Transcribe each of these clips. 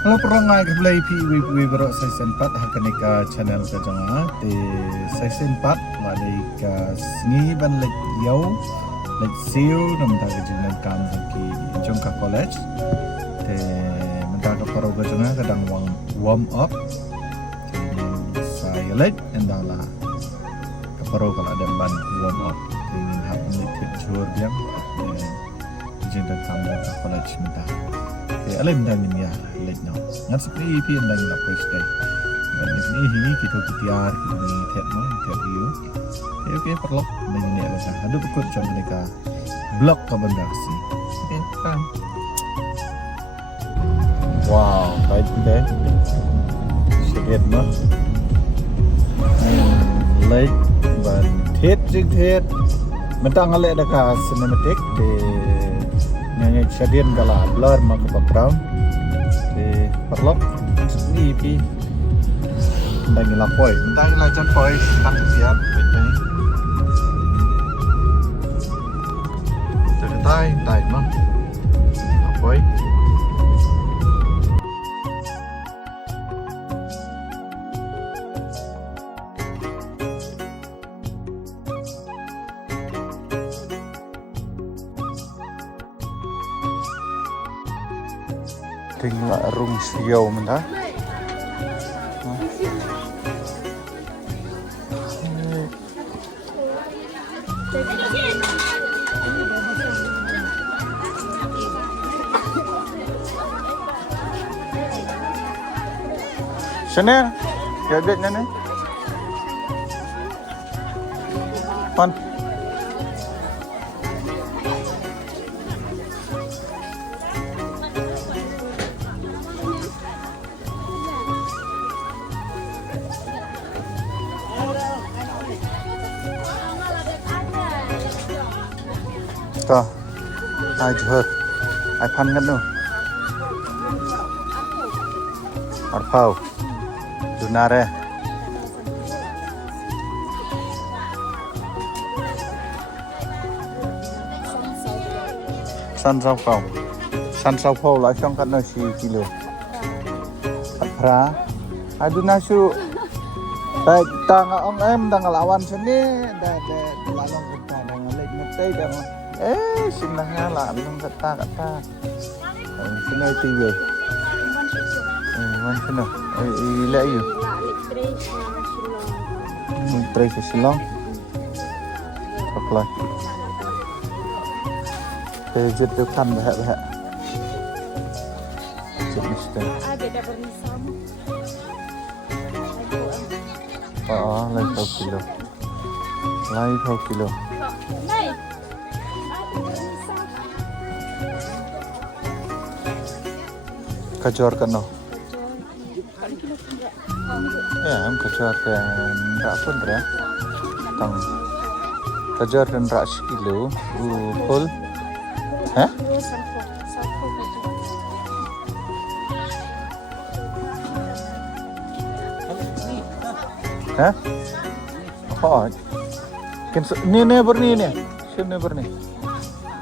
Halo perangai keblai PWP berok saya sempat hakanika channel ke jangan di saya sempat wadai ke seni ban lek yau lek siu nam ta ke jangan kam ki jongka college de menta ke paro ke jangan kadang warm up saya lek endala ke paro kalau ada ban warm up ingin hak ni jur biang jangan kam ke college menta alam dangin ya lek no ngat sepi pi dangin la first day dan ini hi kita kutiar ni tet no tet you oke perlu dangin ya lah ada bekut jam mereka blok ke benda si oke kan wow baik deh sedikit no lek ban tet jing tet mentang ale ada ka cinematic de nyanyi kejadian kalau blur mak background di perlok ni pi ndangi lapoi ndangi lajan poi tak siap betul tertai tai mah lapoi tinggal rung siau mentah. Chanel, gadgetnya nih. Pan. Tuh, ai jher, ai pan kan tu, arpau, dunare, san sau pau lah siang kan nasi kilo, pra, ai dunasu, baik tang ong em tang lawan sini, dah lalong kita dengan lek metai dah. Sinahnya lah, belum kata. Sini TV. Mana sini? Lihat you. Tray Silong. Apa? Terjut tu kan bahak. Mesti. Ada dapat misam. Lain kilo. Kacor kan no? Ya, kacor kan rak pun rak. Tang kacor kan rak sekilo. Full. Hah? Hah? Oh. Ni berni ni. Sini berni.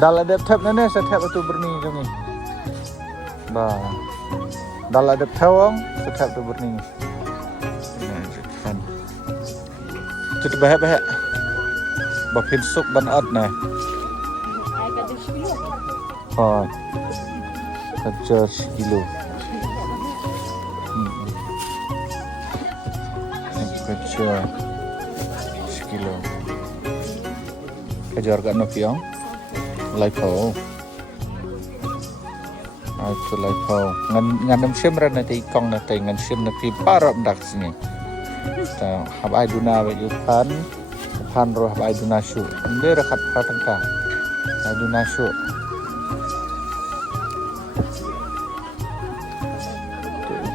Dalam ada tab ni saya tab itu berni kami. Bah. Dalam ada tawang, tetap tu berni. Jadi bahak. Bapin suk ban ad nah. Oh. Kajar sekilo. Kajar sekilo. Kajar kat no piang. Laipo. Itu laipo. Ngan sim ran nanti kong nanti ngan sim nanti parap dak sini. Ta habai duna baju pan roh habai duna shu. Ande rakat patangka. Duna shu.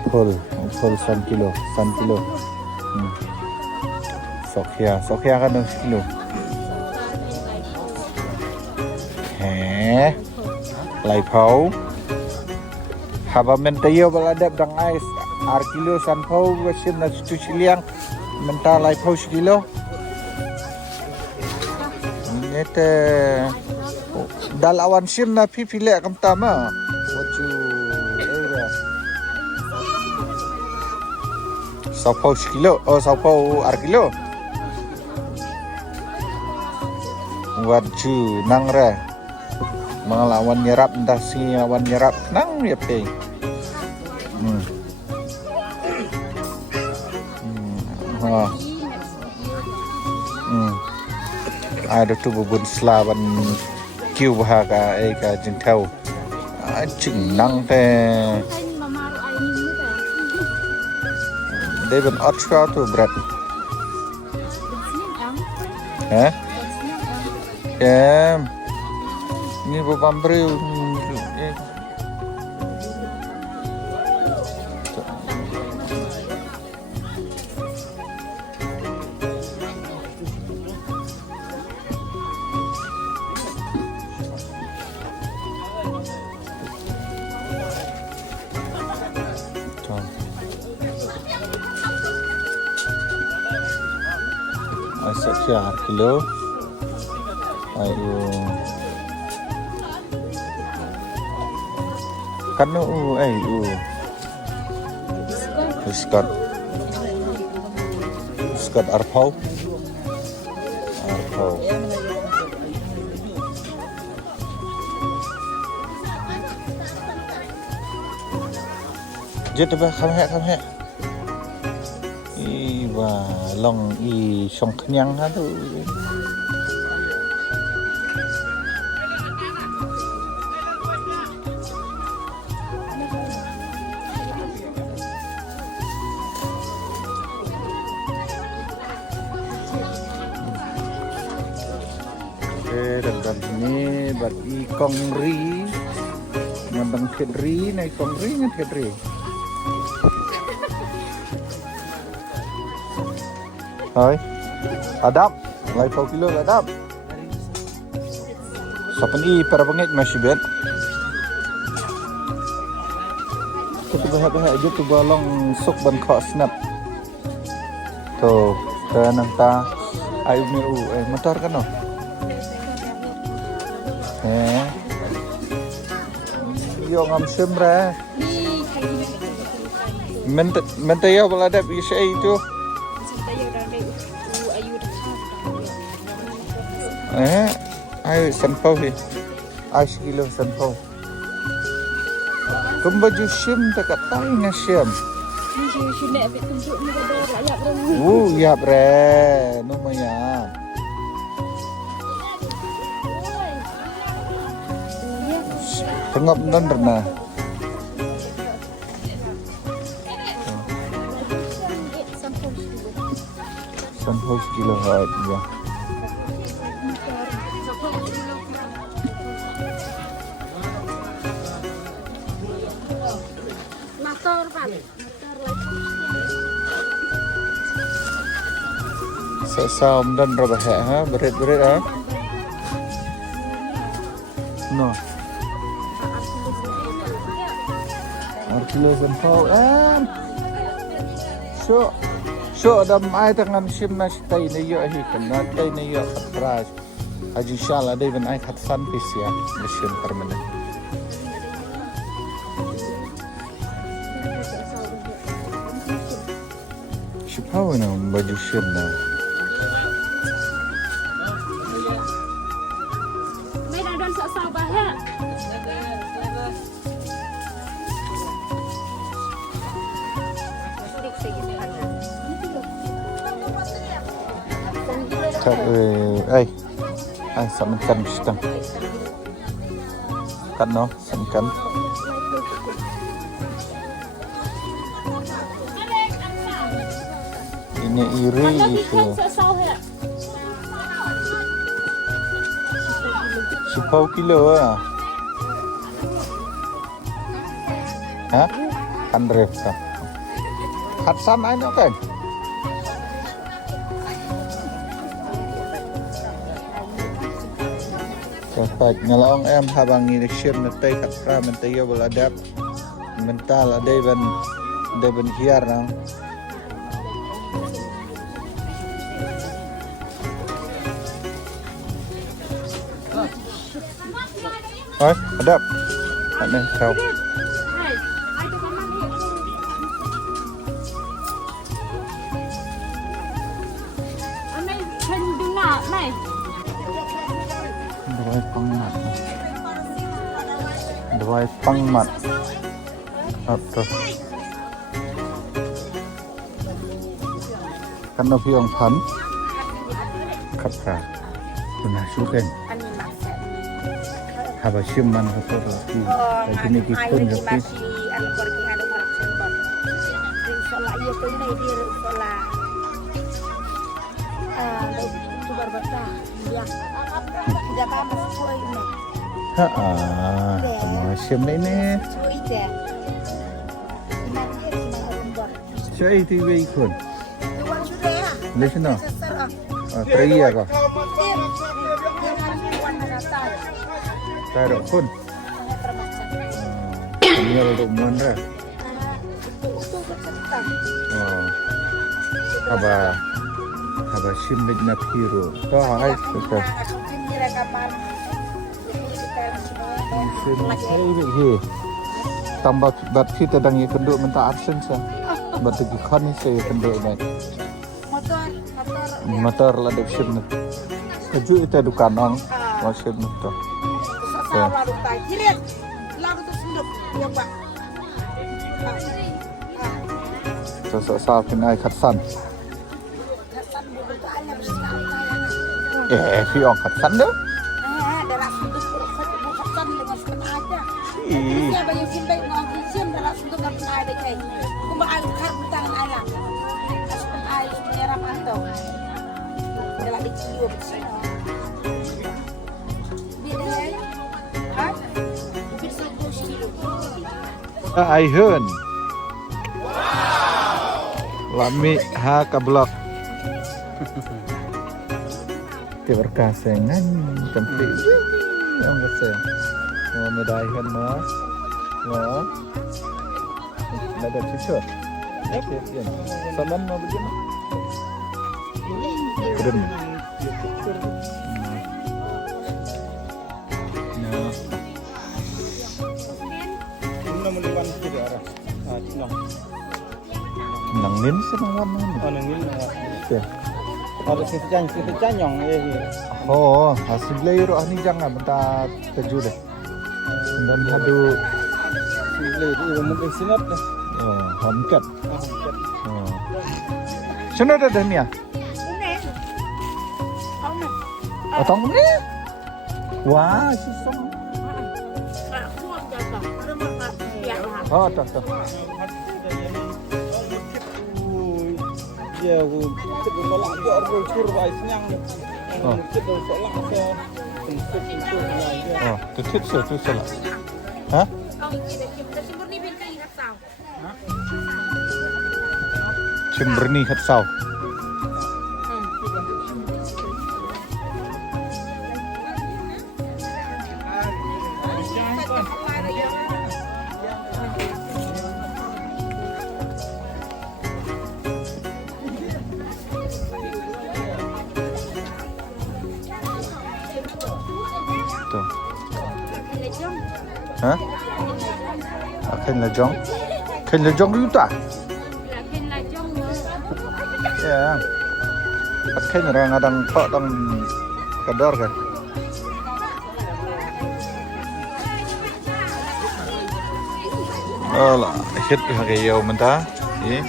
Full 1 kilo. Sokya kan 1 kilo. Laipo. Haba mentayo baladap dang ais kilo sanpau wasim na situ siliang menta laipo sekilo. Nete dal awan sim na pipilek kam tama. Waju era Sapau sekilo, oh sapau ar kilo. Warju nang re. Mengelawan nyerap dah si awan nyerap nang ya pe. Ada tu bubun selawan kiu bahaga ka jengkau. Chừng nang te. Đây vẫn ớt sao tu berat. Hah? Em. Ini babam beriu. Sekian kilo. Ayo. Kanu Scott arpau. Jat ba kham he. Wah, long song kenyang tu. Dan ini bagi kongri, ngandang kedri, naik kongri ngan kedri. Hai, adap, lai pau kilo adap. Sapan i para bangit masih bet. Kita bahas aja tu balong sok ban kau snap. Tu, kanang ta, ayu ni motor kan no. Yo ngam semra. Mentaya balada bisa itu. Ayo sanpau hi. 10 kilo sanpau. Kembaju sim dekat tanya sim. Ya bre, lumayan. Tengok bener nah. Sanpau kilo hat ya. Saum dan berapa ha? Berat ha? No. Kilo sanpau so adam ai tangan sim na stay na yo hi kana tay na yo atras haji inshallah dai ban ai khat san pis ya mission permanent sipau na baju sim na mai dah don sok sabah ya ai samakan sistem kan no samakan ini iri itu 10 kilo kan ref hat sama ini kan Dapat ngalaong em habang election natay katra mentay beladap mental ada ban hiar nang adap aneh kau Dawai pangmat. Atau kan piong pan kapra benar suken haba siman hato lagi ini kita jadi anu pergi anu maksud bon sola iya tuh ini dia sola itu berbeda dia tidak apa masuk ini macam ini Cai TV ikut. Listen no. Teriak kok. Taruh pun. Ini untuk mana? Oh. Haba simlik na hero. Toh ay suka. Simlik tambah bat kita dangi kenduk minta absen sa. Bat gi khani saya kenduk naik. Motor lah dek sim nih. Keju itu dukan nong, masih nih tuh. Lalu tak kirim, lalu tu sunduk, ya pak. Sosok sahabat naik katsan. Fiong katsan deh. Darah sunduk, katsan dengan setengah aja. Ih. Saya banyak simpai ngomong sim darah sunduk kan ada kayak. Kumba air kar tangan ayah. Asupan air merah pantau. Dalam dikiu bersih. Ai hơn. Lami ha kablok. Keberkasengan cantik. Yang besar. Mau medai kan mas. Wah. Ada cucur. Ya. Saman mau begini. Keren. Nah. Meliwan ke arah Cinang. Nangin senang warna. Oh, nangin. Ya. Ada situ canyong ya. Oh, hasil layar ani jangan bentar keju deh. Dan hadu Itu mungkin sinap dah. hamkat. Sana ada dah ni ah. Atau ni? Wah, susah. Oh, tak. Ya, aku tolak ke orang cur baik senyang. Kita tolak ke Oh, tutup salah. Hah? Cimberni hatsau. Tuh. Hah? Khen là jong. Khen là jong itu tak? Ya. Khen orang adang tok tang kadar kan. Alah, hit hari yau mentah. Ini.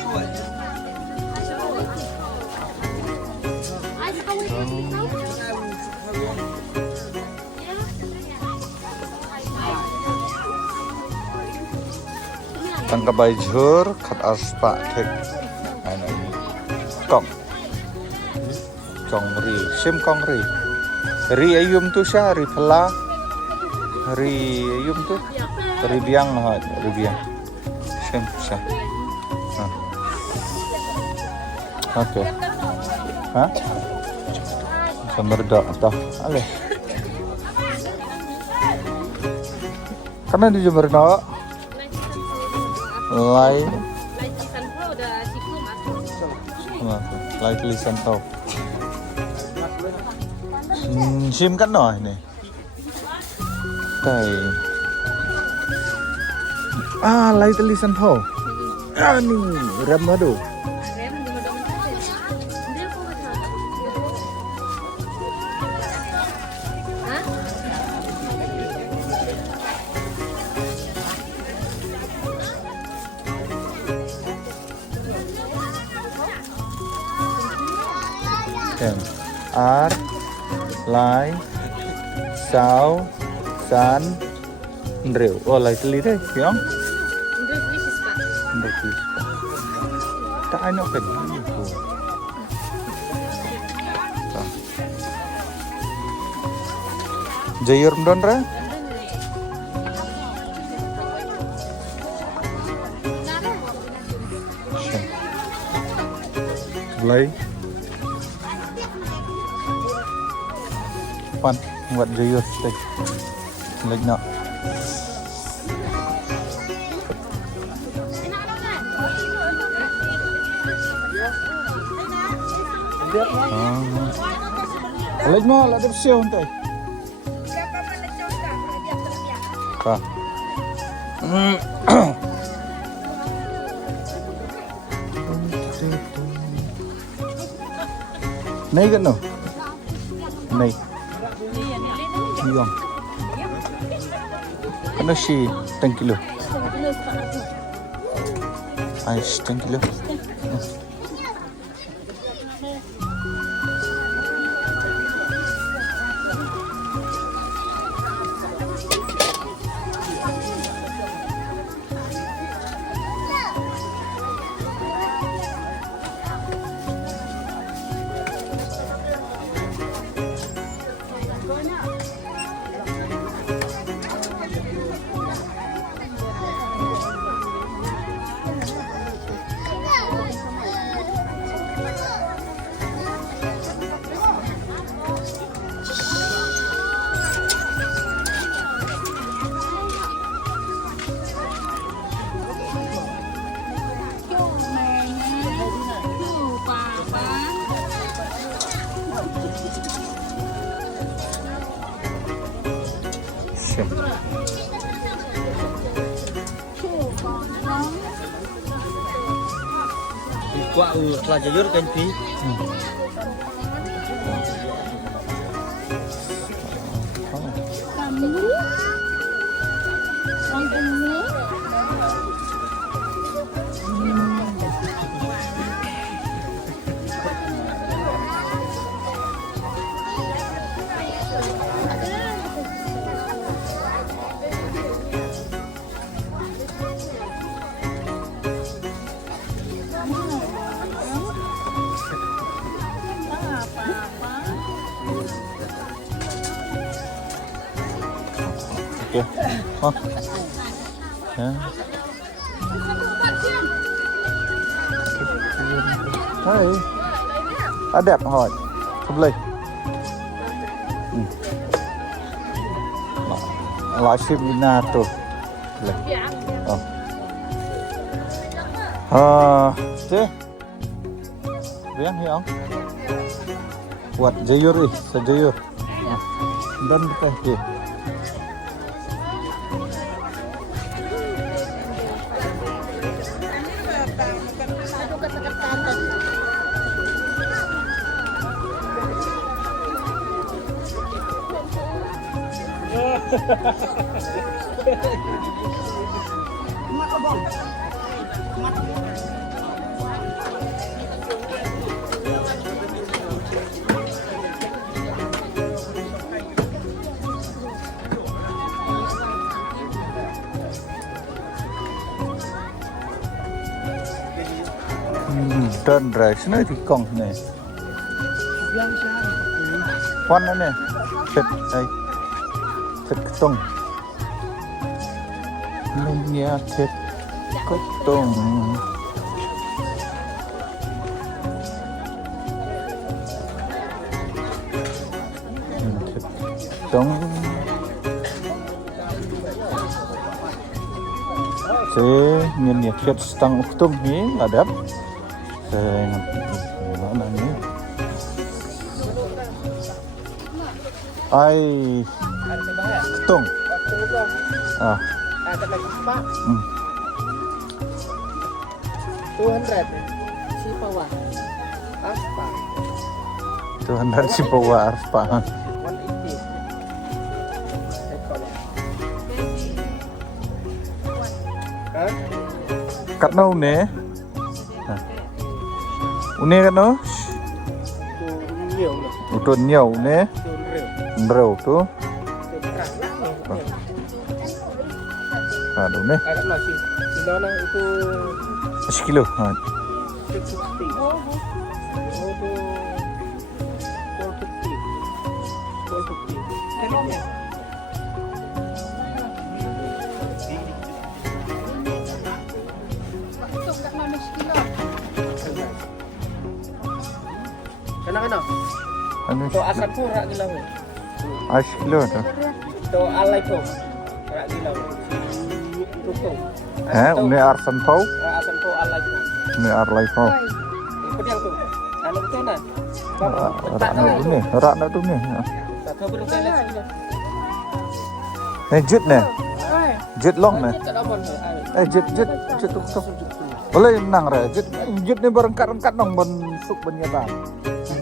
Tangka bajur kat aspa kek ana ini kong ri sim kong ri ayum tu sya ri pela ri ayum tu ri biang sim sya oke ha sambar dak tah ale karena di jember dak Lai tulisan tau. Sim kan noh ini. Tai. Lai tulisan tau. Ni rem madu. Yan. R, Lai, Sao, San, Andrew. Oh, Lai teli deh, yang? Andrew. Tak ano ka dito. Jayur mdon ra? Lai. Pan buat jayur steak. Like na. Like mo, ada siya huntoy. Ka. Nay kan no? Nay. Iyong. Ano si 10 kilo? Ay, 10 kilo. Kuah telah jayur kan pi. Oke. Oh. Ya. Hai. Ada apa hot? Sebelah. Lasip binato. Sebelah. Oh. Cih. Biang hiang. Buat jayur sejayur. Dan kita ke. Trên rễ nơi thì còn này quan nữa nè thịt đây thịt tung mình nghe thịt tung thịt tung sẽ nhìn nhiệt thịt tăng tung nhé là đẹp. Ai tung ah 200 si pawa aspa 200 si pawa aspa 180 cắt nâu nè une kan no nhiều nữa. Utun nhiều nè, Turun rêu tu. Turun lah. Aduh nè, Ada nasi. Kilo na itu sekilo. 650. Oh, itu 450. 450. Kena. Anu To asam pun rak gila. sekilo tu. To alai pun rak gila. Si tutung. Uni arsan pau, Asam pun alai pun. uni arlai pau. Pedang tu. Anu betul nah. Rak nak tu ni. Tak tahu berapa lagi. Jit nè, jit long nè. Tak ada mon. Jit tu. Boleh nang re, jit ni berengkat-engkat nong ben suk ben nyata.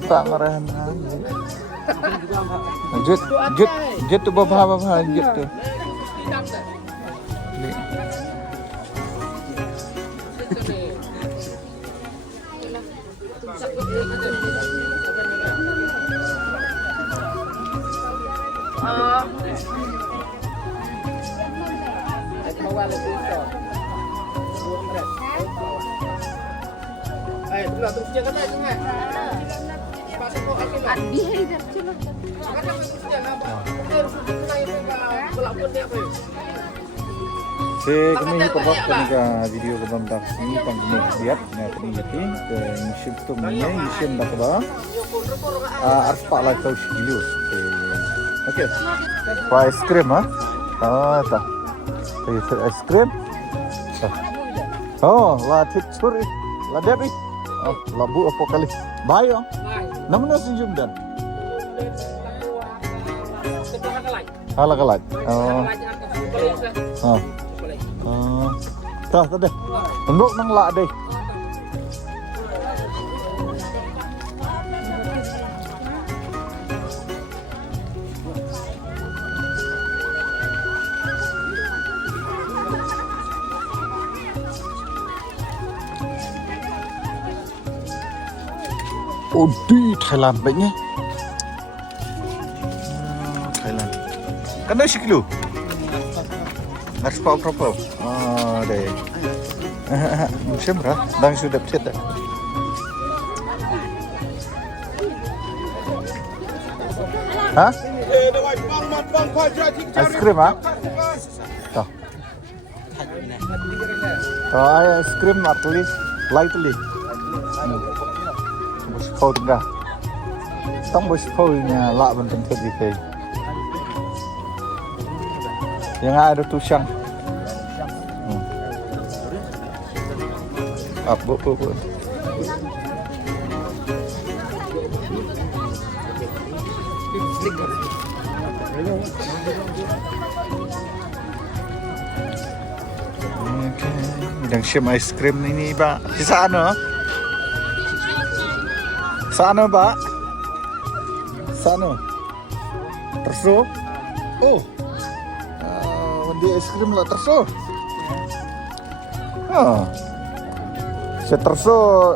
Tak ngarahan. Jit tu bapa jit tu. Terus jangan naik jangan. Pasal kau akan lah. Adi hari dah cuma. Kadang terus jangan apa. Terus naik mereka belakon dia apa. Kami pagkat kaniga video ko bang sini pang gumiyat na kaniyati mission to mine mission ba ba ars pa like so sigilo okay pa ice cream ha ta ice cream la titsuri la debi labu apokalis bayo naman na sinjum dan halakalat Tah tadi. Untuk nang lak deh. Oh di Thailand baiknya. Thailand. Kan dah sekilo. Harus apa? Deh. Musim berah, dan sudah cetak. Hah? Es krim ah? Tuh. Es krim lightly. Bos kau tengah. Tong bos kau nya lak bentuk gitu. Yang ada tulisan. Bu. Đang xem ice cream ini Pak. Di sana? Sana Pak? Sana. Terso? Oh. Di ice cream lah terso. Seterso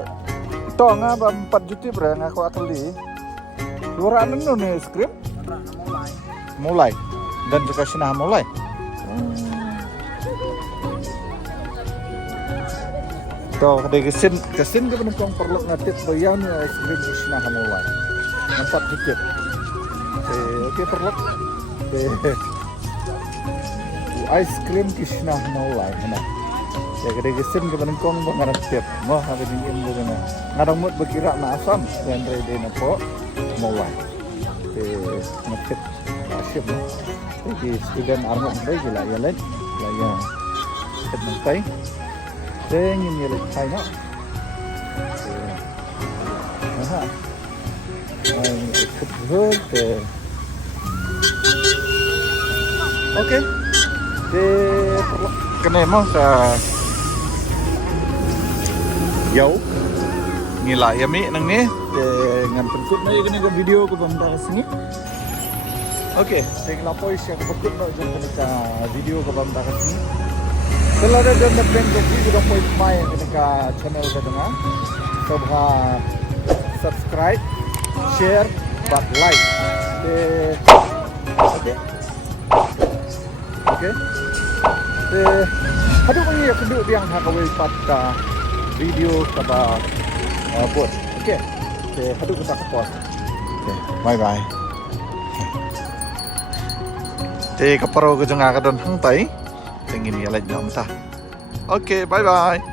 tonga 4 juta berang aku akali. Luaran nu nih es krim? Mulai. Dan juga sinah mulai. Toh ada kesin ke penumpang perlu ngatit bayar nih es krim sinah mulai. 4 juta. Oke perlu. Ice cream kisnah mulai. Nah. Ya gede kesin ke penengkong ngarang tiap mau ada dingin begini ngarang mut berkira na asam dan rede na po mulai ngecek asyik jadi student armat baik gila ya lain lah ya terbentai ingin ya lain hai nak ikut oke kena mau ke Yo, ngila yami nang ni dengan penkut na yung video ko banda sini. Okay, tingnan po siya ko penkut na dyan ka video ko banda sini. Kalau ada dan penkut video ko main ka channel ka nga. So subscribe share, but like. Okay. Okay. Hadu ko niya kudu diang hakaway pat ka video kaba bot. Okay. Hadu ko ta ka post. Okay. Bye bye. Kaparo ko jang ka don hang tay. Tingin ni alaj na ta. Okay, bye bye.